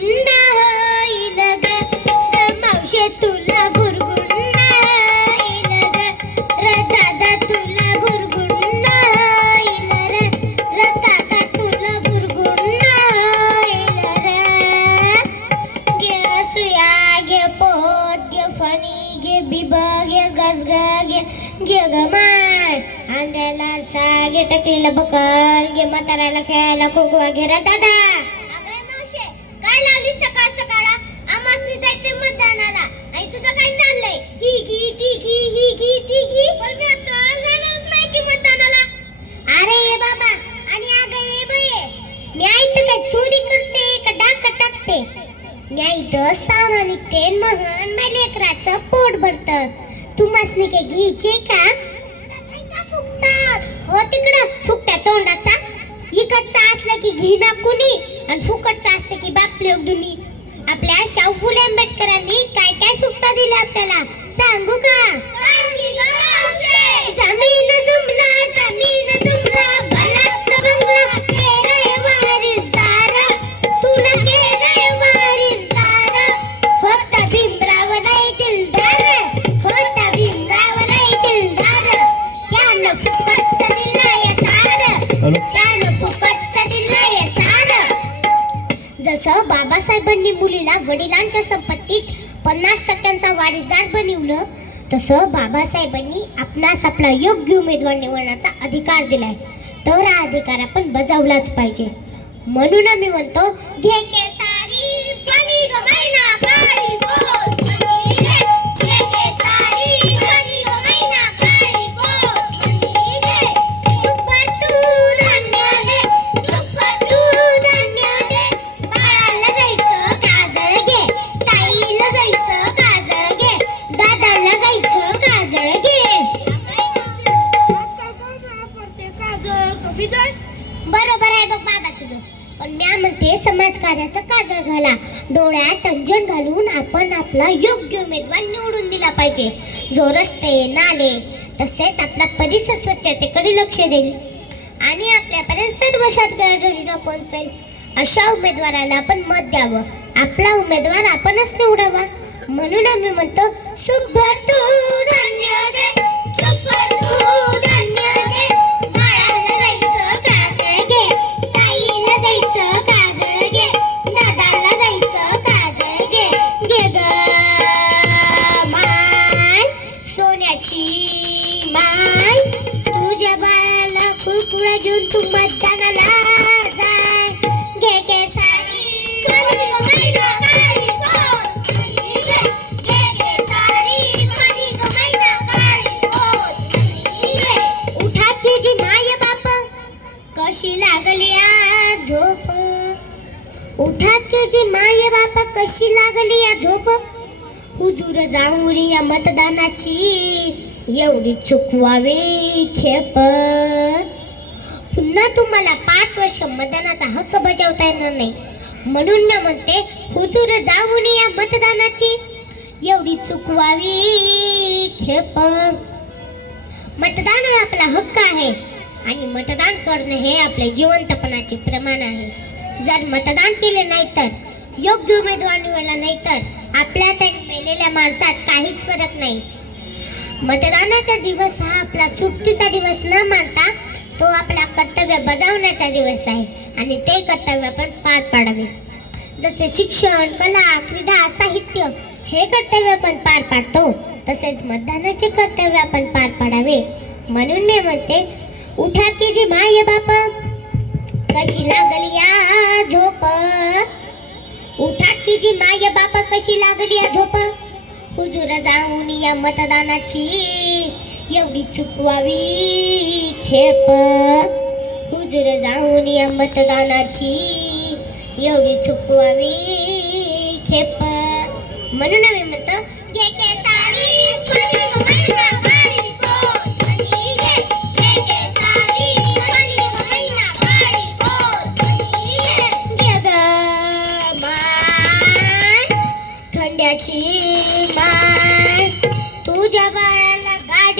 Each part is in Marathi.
गुंड होईल ग मावशे तुला ग र दादा तुला भुरगुंड र तुला घे सुया घे पोत फणी घे बिब घे घे घे ग माय सा घे बकल गे म्हाताऱ्याला खेळायला खोखोळा घे दादा अगं मावशे काय लावली सकाळ सकाळा आमासनी जायचे मतदानाला आणि तुझं काय चाललंय ही घी ती घी ही घी ती घी पण मी आता जाणारच नाही की मतदानाला. अरे बाबा आणि अगं मी काय चोरी करते का डाका टाकते? मी महान लेकराचं पोट भरतं. तुम्हासनी काय घ्यायचे का? हो तिकडं फुकट्या तोंडाचा. इकडचा असलं की घी ना कुणी आणि फुकटचा असलं की बाप दुनी आपल्या शाहू फुले आंबेडकरांनी काय काय फुकटा दिले आपल्याला? सांगू का? जमीन जुमला जमीन जुमला भलात बंगला केलंय वारिसदार तुला केलंय वारिसदार होता भीमराव लय दिलदार होता भीमराव लय दिलदार त्यानं फुकटचं दिलंय सार. हॅलो. त्यानं फुकटचं दिलंय सार. जसं बाबासाहेबांनी मुलीला वडिलांच्या संपत्तीत पन्नास टक्क्यांचा वारीसदार बनवलं तसं बाबासाहेबांनी आपणास आपला योग्य उमेदवार निवडण्याचा अधिकार दिलाय. तर हा अधिकार आपण बजावलाच पाहिजे. म्हणून आम्ही म्हणतो म्हणते काजळ घाला. डोळ्यात अंजन घालून आपण आपला योग्य उमेदवार निवडून दिला पाहिजे. जो रस्ते नाले तसेच आपला परिसर स्वच्छतेकडे लक्ष देईल. आणि आपल्यापर्यंत सर्व सद्गरजेला पोहोचवेल. अशा उमेदवाराला आपण मत द्यावं. आपला उमेदवार आपणच निवडावा. म्हणून आम्ही म्हणतो सुभर धन्य घेऊन तू मतदानाला जाय. घे घे सारी सोनी ग मैना काळी बोल घे घे घे सारी सोनी ग मैना काळी बोल घे उठा तुझी माय बाप. कशी लागली आज झोप? उठा तुझी माय बाप कशी लागली या झोप? हुजूर जाऊन या मतदानाची एवढी चुकवावी खेप. पुन्हा तुम्हाला पाच वर्ष मतदानाचा हक्क बजावता येणार नाही. म्हणून मी म्हणते हुजूर जाऊन या मतदानाची. एवढी चुकवावी खेप मतदान हा आपला हक्क आहे आणि मतदान करणे हे आपले जिवंतपणाचे प्रमाण आहे. जर मतदान केले नाही तर योग्य उमेदवार निवडला नाही तर आपल्या त्या मेलेल्या माणसात काहीच फरक नाही. मतदानाचा दिवस हा आपला सुट्टीचा दिवस न मानता तो आपला कर्तव्य बजावण्याचा दिवस आहे आणि ते कर्तव्य आपण पार पाडावे. जसे शिक्षण कला क्रीडा साहित्य हे कर्तव्य आपण पार पाडतो तसेच मतदानाचे कर्तव्य आपण पार पाडावे. म्हणून मी म्हणते उठा की जी माय बाप कशी लागली या झोप? उठा की जी माय बाप कशी लागली या झोप? हुजूर जाऊन या मतदानाची एवढी चुकवावी खेप. हुजूर जाऊन या मतदानाची एवढी चुकवावी खेप. म्हणून आम्ही म्हणतो के के सारी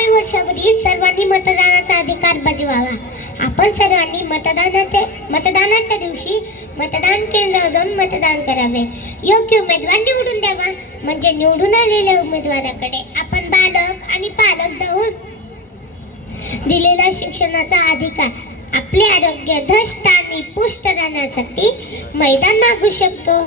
सारी वर्षावरील सर्वांनी मतदानाचा अधिकार बजवावा. आपण सर्वांनी मतदानाचे मतदानाच्या दिवशी मतदान केंद्रावर जाऊन मतदान करावे. योग्य उमेदवार निवडून द्यावा. म्हणजे निवडून आलेल्या उमेदवाराकडे आपण बालक आणि पालक जाऊन दिलेला शिक्षणाचा अधिकार आपले आरोग्य धष्ट आणि पुष्ट राहण्यासाठी मैदान मागू शकतो.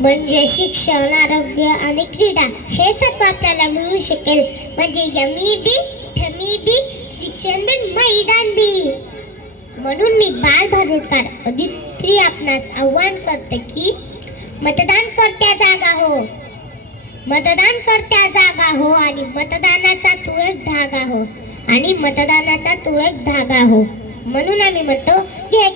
म्हणजे शिक्षण आरोग्य आणि क्रीडा हे सर्व आपल्याला मिळू शकेल. म्हणजे यमी बी ठमी बी शिक्षण बी मैदान बी. म्हणून मी बाल भारुडकर अदित्री आपणास आव्हान करते की मतदान करत्या जागा हो. मतदान करत्या जागा हो आणि मतदानाचा तू एक धागा हो. आणि मतदानाचा तू एक धागा हो. म्हणून आम्ही म्हणतो घे